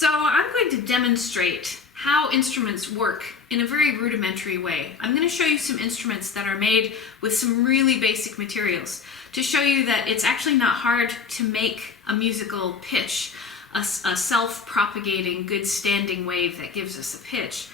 So I'm going to demonstrate how instruments work in a very rudimentary way. I'm going to show you some instruments that are made with some really basic materials to show you that it's actually not hard to make a musical pitch, a self-propagating, good standing wave that gives us a pitch.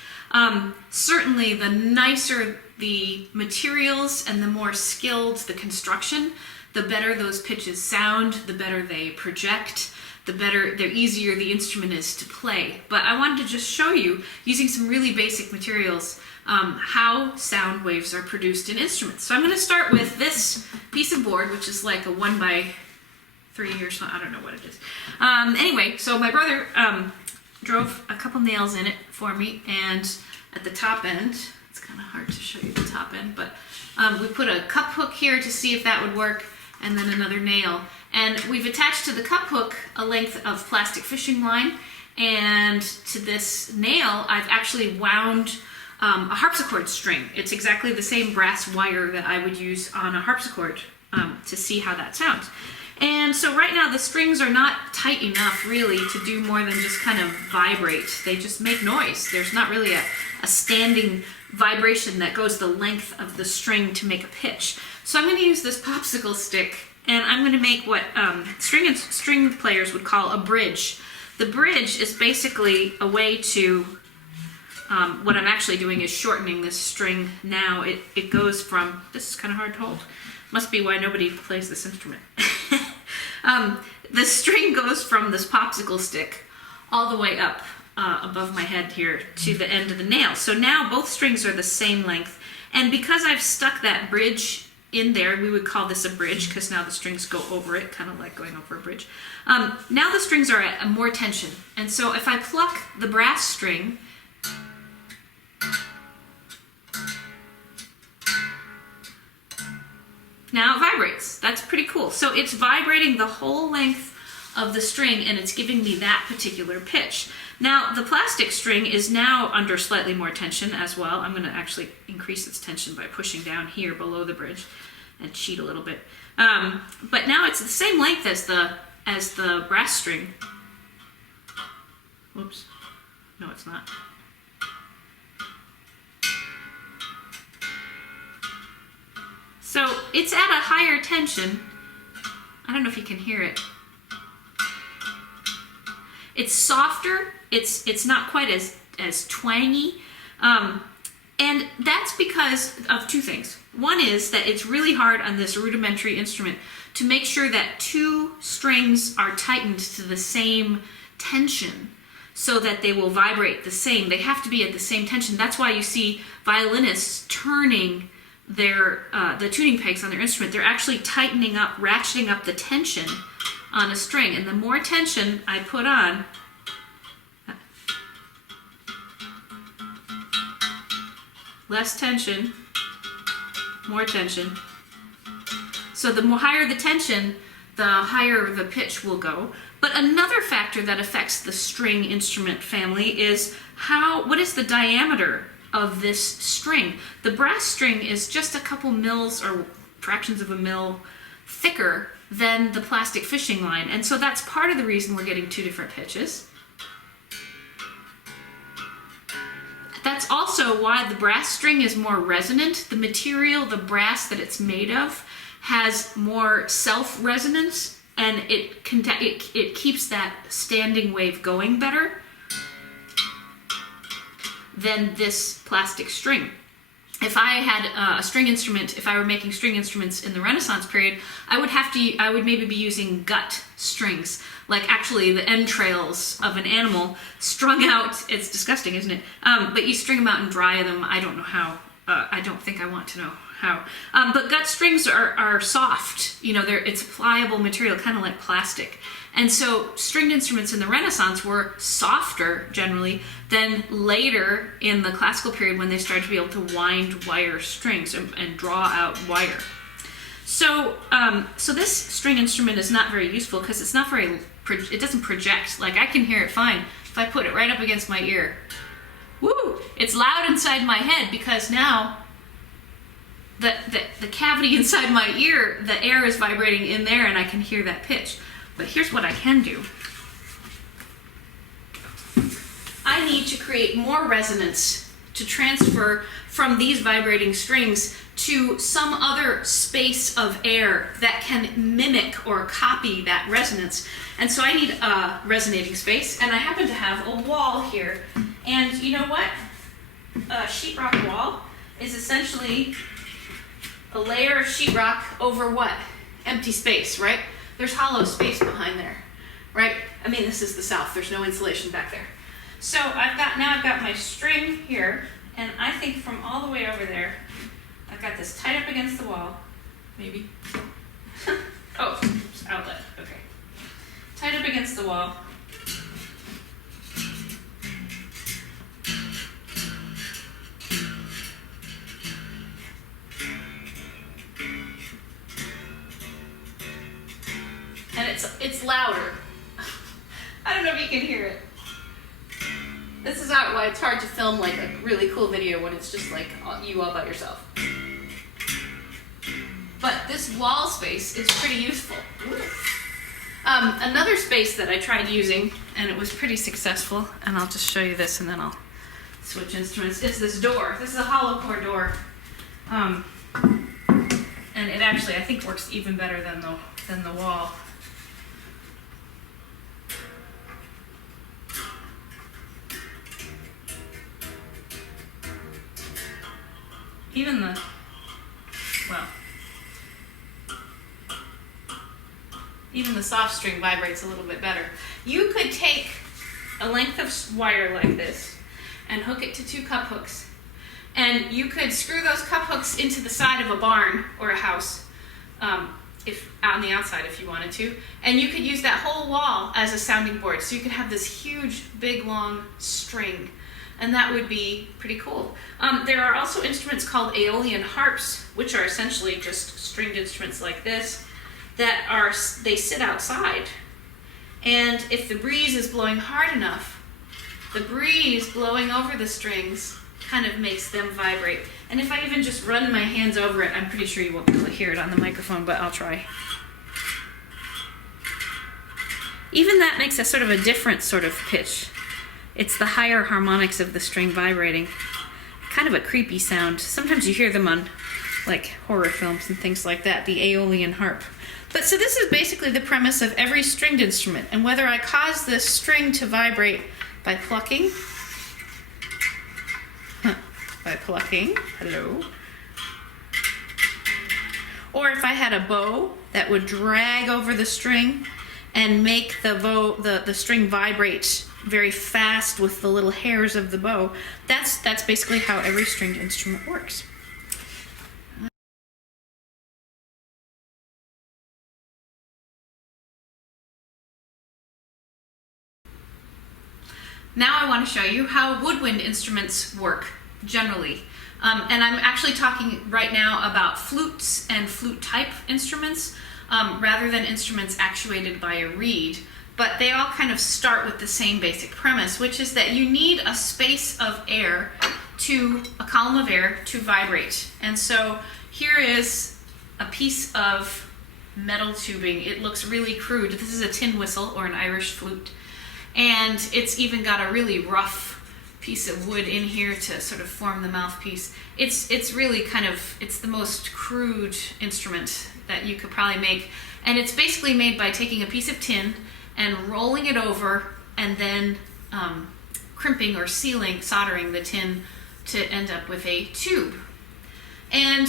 Certainly the nicer the materials and the more skilled the construction, the better those pitches sound, the better they project, the easier the instrument is to play. But I wanted to just show you, using some really basic materials, how sound waves are produced in instruments. So I'm going to start with this piece of board, which is like a 1x3 or something, I don't know what it is. Anyway, so my brother drove a couple nails in it for me, and at the top end, it's kind of hard to show you the top end, but we put a cup hook here to see if that would work, and then another nail. And we've attached to the cup hook a length of plastic fishing line, and to this nail I've actually wound a harpsichord string. It's exactly the same brass wire that I would use on a harpsichord to see how that sounds. And so right now the strings are not tight enough really to do more than just kind of vibrate. They just make noise. There's not really a standing vibration that goes the length of the string to make a pitch. So I'm going to use this popsicle stick, and I'm going to make what string players would call a bridge. The bridge is basically a way to, what I'm actually doing is shortening this string now. It goes from, this is kind of hard to hold. Must be why nobody plays this instrument. The string goes from this popsicle stick all the way up above my head here to the end of the nail. So now both strings are the same length, and because I've stuck that bridge in there, we would call this a bridge because now the strings go over it, kind of like going over a bridge. Now the strings are at more tension, and so if I pluck the brass string, now it vibrates. That's pretty cool. So it's vibrating the whole length of the string, and it's giving me that particular pitch. Now the plastic string is now under slightly more tension as well. I'm going to actually increase its tension by pushing down here below the bridge and cheat a little bit. But now it's the same length as the brass string. Whoops. No, it's not. So it's at a higher tension. I don't know if you can hear it. It's softer. It's not quite as twangy. And that's because of two things. One is that it's really hard on this rudimentary instrument to make sure that two strings are tightened to the same tension so that they will vibrate the same. They have to be at the same tension. That's why you see violinists turning the tuning pegs on their instrument. They're actually tightening up, ratcheting up the tension on a string. And the more tension I put on, less tension, more tension. So the higher the tension, the higher the pitch will go. But another factor that affects the string instrument family is what is the diameter of this string. The brass string is just a couple mils or fractions of a mil thicker than the plastic fishing line, and so that's part of the reason we're getting two different pitches. That's also why the brass string is more resonant. The material, the brass that it's made of, has more self-resonance, and it keeps that standing wave going better than this plastic string. If I had a string instrument, if I were making string instruments in the Renaissance period, I would maybe be using gut strings, like actually the entrails of an animal strung out. It's disgusting, isn't it? But you string them out and dry them. I don't know how. I don't think I want to know how. But gut strings are soft. You know, it's a pliable material, kind of like plastic. And so stringed instruments in the Renaissance were softer generally than later in the classical period when they started to be able to wind wire strings and draw out wire. So this string instrument is not very useful because it's not very, it doesn't project. Like I can hear it fine if I put it right up against my ear. Woo! It's loud inside my head because now the cavity inside my ear, the air is vibrating in there and I can hear that pitch. But here's what I can do. I need to create more resonance to transfer from these vibrating strings to some other space of air that can mimic or copy that resonance. And so I need a resonating space, and I happen to have a wall here. And you know what? A sheetrock wall is essentially a layer of sheetrock over what? Empty space, right? There's hollow space behind there, right? I mean, this is the South. There's no insulation back there. So I've got my string here, and I think from all the way over there, I've got this tied up against the wall, maybe. Oh, oops, outlet, okay. Tied up against the wall. And it's louder. I don't know if you can hear it. This is why it's hard to film like a really cool video when it's just like you all by yourself. But this wall space is pretty useful. Another space that I tried using, and it was pretty successful, and I'll just show you this and then I'll switch instruments, is this door. This is a hollow core door. And it actually, I think, works even better than the wall. Even the soft string vibrates a little bit better. You could take a length of wire like this and hook it to 2 cup hooks. And you could screw those cup hooks into the side of a barn or a house, if out on the outside if you wanted to. And you could use that whole wall as a sounding board. So you could have this huge, big, long string. And that would be pretty cool. There are also instruments called Aeolian harps, which are essentially just stringed instruments like this, they sit outside. And if the breeze is blowing hard enough, the breeze blowing over the strings kind of makes them vibrate. And if I even just run my hands over it, I'm pretty sure you won't be able to hear it on the microphone, but I'll try. Even that makes a sort of a different sort of pitch. It's the higher harmonics of the string vibrating. Kind of a creepy sound. Sometimes you hear them on like horror films and things like that, the Aeolian harp. But so this is basically the premise of every stringed instrument. And whether I cause this string to vibrate by plucking, hello, or if I had a bow that would drag over the string and make the string vibrate very fast with the little hairs of the bow, that's basically how every stringed instrument works. Now I want to show you how woodwind instruments work generally. And I'm actually talking right now about flutes and flute-type instruments rather than instruments actuated by a reed. But they all kind of start with the same basic premise, which is that you need a space of air a column of air to vibrate. And so here is a piece of metal tubing. It looks really crude. This is a tin whistle or an Irish flute. And it's even got a really rough piece of wood in here to sort of form the mouthpiece. It's really it's the most crude instrument that you could probably make. And it's basically made by taking a piece of tin and rolling it over and then crimping or soldering the tin to end up with a tube. And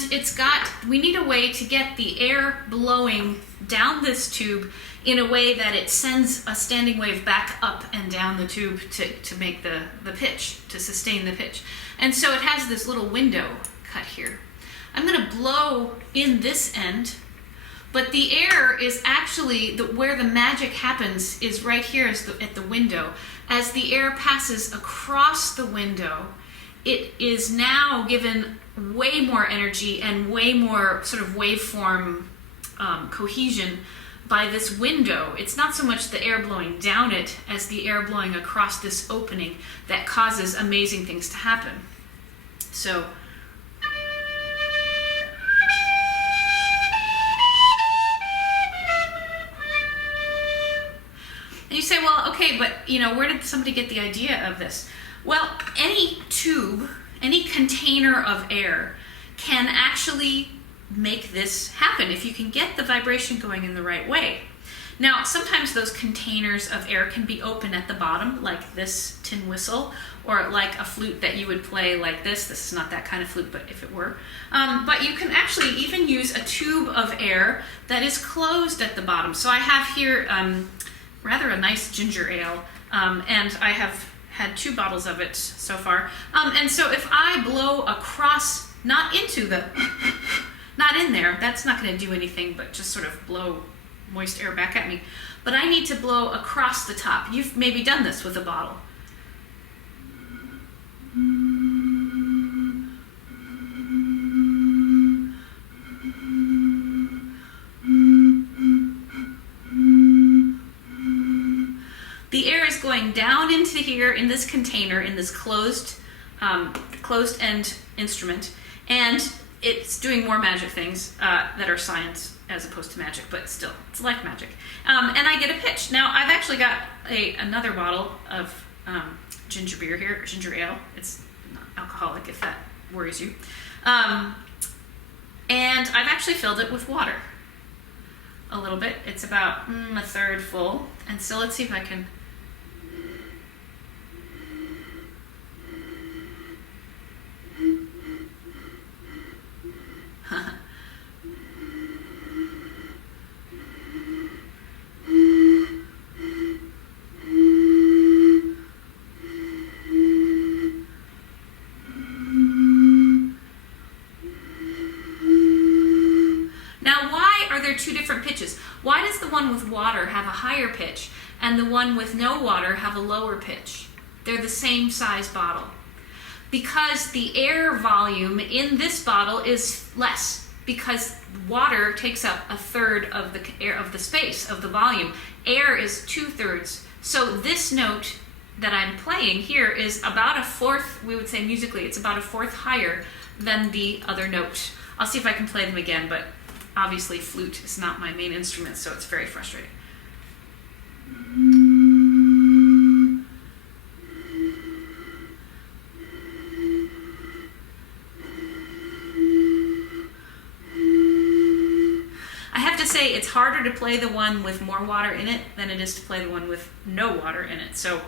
we need a way to get the air blowing down this tube in a way that it sends a standing wave back up and down the tube to make the pitch, to sustain the pitch. And so it has this little window cut here. I'm going to blow in this end, but the air is actually, where the magic happens is right here at the window. As the air passes across the window, it is now given way more energy and way more sort of waveform cohesion by this window. It's not so much the air blowing down it as the air blowing across this opening that causes amazing things to happen. So you say, well, okay, but where did somebody get the idea of this? Well, any tube, any container of air can actually make this happen if you can get the vibration going in the right way. Now, sometimes those containers of air can be open at the bottom, like this tin whistle, or like a flute that you would play like this. This is not that kind of flute, but if it were. But you can actually even use a tube of air that is closed at the bottom. So I have here rather a nice ginger ale, and I have had 2 bottles of it so far. And so if I blow across, not into the, not in there, that's not going to do anything but just sort of blow moist air back at me. But I need to blow across the top. You've maybe done this with a bottle. The air is going down into here in this container, in this closed end instrument, and it's doing more magic things that are science as opposed to magic, but still, it's like magic. And I get a pitch. Now, I've actually got another bottle of ginger beer here, or ginger ale. It's not alcoholic, if that worries you. And I've actually filled it with water a little bit. It's about a third full. And so let's see if I can... Two different pitches. Why does the one with water have a higher pitch and the one with no water have a lower pitch? They're the same size bottle. Because the air volume in this bottle is less, because water takes up a third of the air of the space of the volume. Air is 2/3. So this note that I'm playing here is about a fourth, we would say musically, it's about a fourth higher than the other note. I'll see if I can play them again, but obviously flute is not my main instrument, so it's very frustrating. I have to say it's harder to play the one with more water in it than it is to play the one with no water in it. So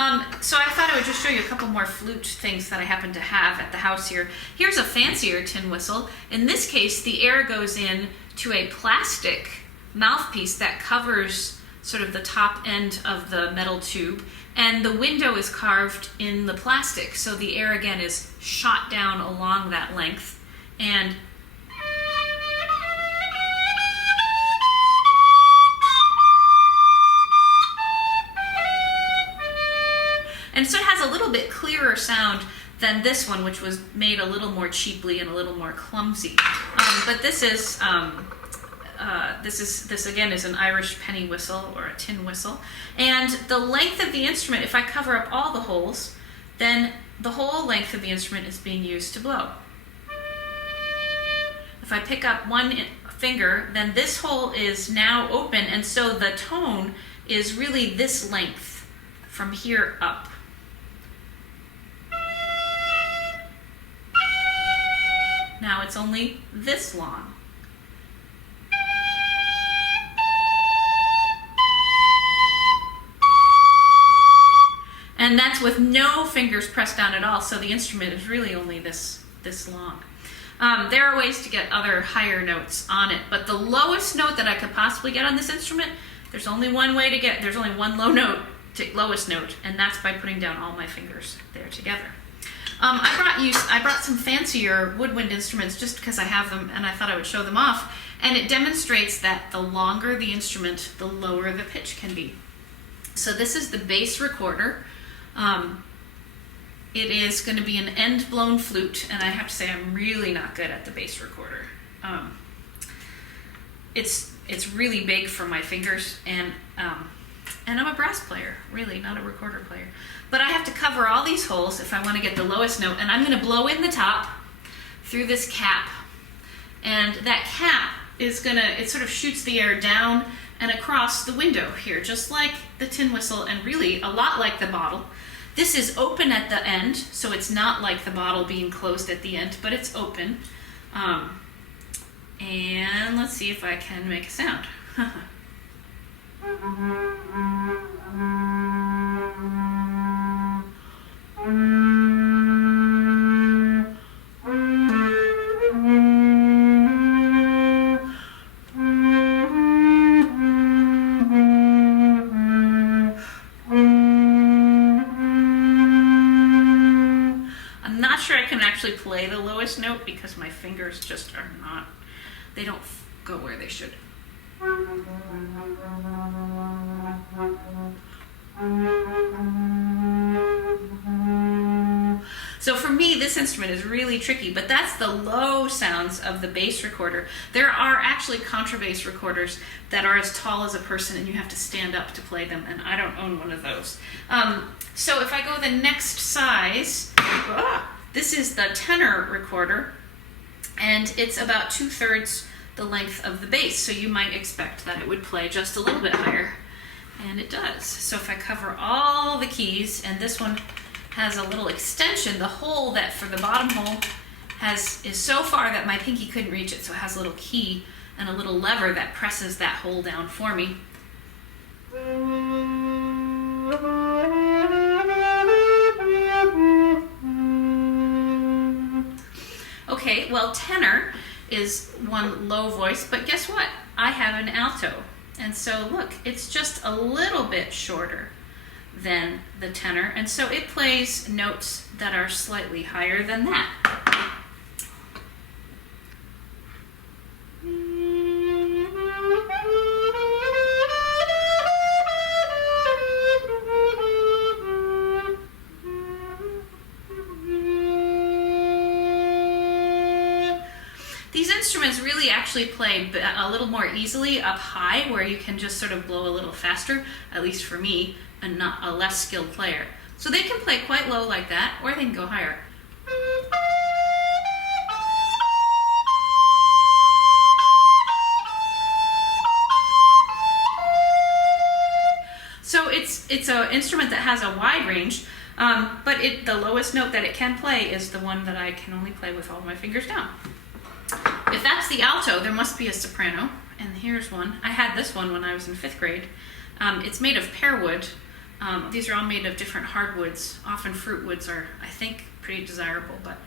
I thought I would just show you a couple more flute things that I happen to have at the house here. Here's a fancier tin whistle. In this case, the air goes in to a plastic mouthpiece that covers sort of the top end of the metal tube, and the window is carved in the plastic, so the air again is shot down along that length. And so it has a little bit clearer sound than this one, which was made a little more cheaply and a little more clumsy. But this again is an Irish penny whistle or a tin whistle. And the length of the instrument, if I cover up all the holes, then the whole length of the instrument is being used to blow. If I pick up one finger, then this hole is now open, and so the tone is really this length from here up. Now it's only this long. And that's with no fingers pressed down at all, so the instrument is really only this long. There are ways to get other higher notes on it, but the lowest note that I could possibly get on this instrument, there's only one way to get, there's only one lowest note, and that's by putting down all my fingers there together. I brought some fancier woodwind instruments just because I have them and I thought I would show them off, and it demonstrates that the longer the instrument, the lower the pitch can be. So this is the bass recorder. It is going to be an end-blown flute, and I have to say I'm really not good at the bass recorder. It's really big for my fingers, and I'm a brass player, really, not a recorder player. But I have to cover all these holes if I want to get the lowest note, and I'm going to blow in the top through this cap. And that cap is it sort of shoots the air down and across the window here, just like the tin whistle and really a lot like the bottle. This is open at the end, so it's not like the bottle being closed at the end, but it's open. And let's see if I can make a sound. Play the lowest note because my fingers just are not, they don't go where they should. So for me, this instrument is really tricky, but that's the low sounds of the bass recorder. There are actually contrabass recorders that are as tall as a person and you have to stand up to play them, and I don't own one of those. So if I go the next size, this is the tenor recorder, and it's about 2/3 the length of the bass, so you might expect that it would play just a little bit higher, and it does. So if I cover all the keys, and this one has a little extension, the hole that for the bottom hole is so far that my pinky couldn't reach it, so it has a little key and a little lever that presses that hole down for me. Okay, well, tenor is one low voice, but guess what? I have an alto. And so look, it's just a little bit shorter than the tenor, and so it plays notes that are slightly higher than that. These instruments really actually play a little more easily up high, where you can just sort of blow a little faster, at least for me, and not a less skilled player. So they can play quite low like that, or they can go higher. So it's an instrument that has a wide range, but the lowest note that it can play is the one that I can only play with all my fingers down. If that's the alto, there must be a soprano, and here's one. I had this one when I was in 5th grade. It's made of pear wood. These are all made of different hardwoods. Often fruit woods are, I think, pretty desirable, but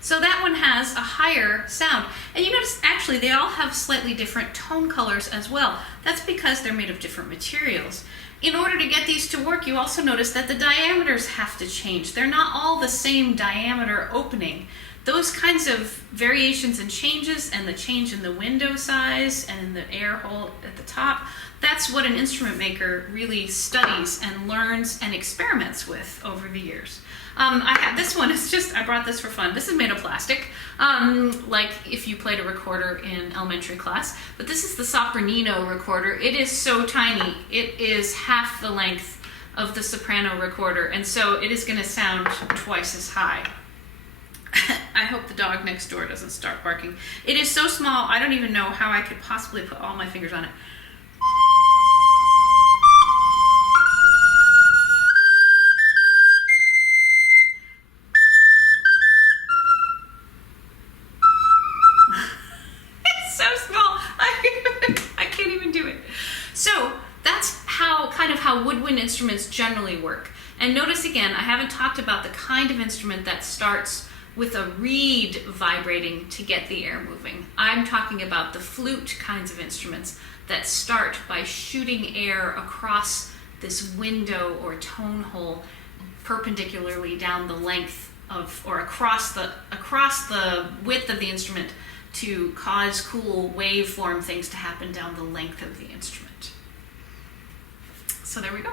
so that one has a higher sound. And you notice actually they all have slightly different tone colors as well. That's because they're made of different materials. In order to get these to work, you also notice that the diameters have to change. They're not all the same diameter opening. Those kinds of variations and changes, and the change in the window size and in the air hole at the top, that's what an instrument maker really studies and learns and experiments with over the years. I had this one, I brought this for fun. This is made of plastic, like if you played a recorder in elementary class. But this is the Sopranino recorder. It is so tiny. It is half the length of the soprano recorder, and so it is going to sound twice as high. I hope the dog next door doesn't start barking. It is so small, I don't even know how I could possibly put all my fingers on it. So that's how woodwind instruments generally work. And notice again, I haven't talked about the kind of instrument that starts with a reed vibrating to get the air moving. I'm talking about the flute kinds of instruments that start by shooting air across this window or tone hole perpendicularly down the length of, or across the width of the instrument to cause cool waveform things to happen down the length of the instrument. So there we go.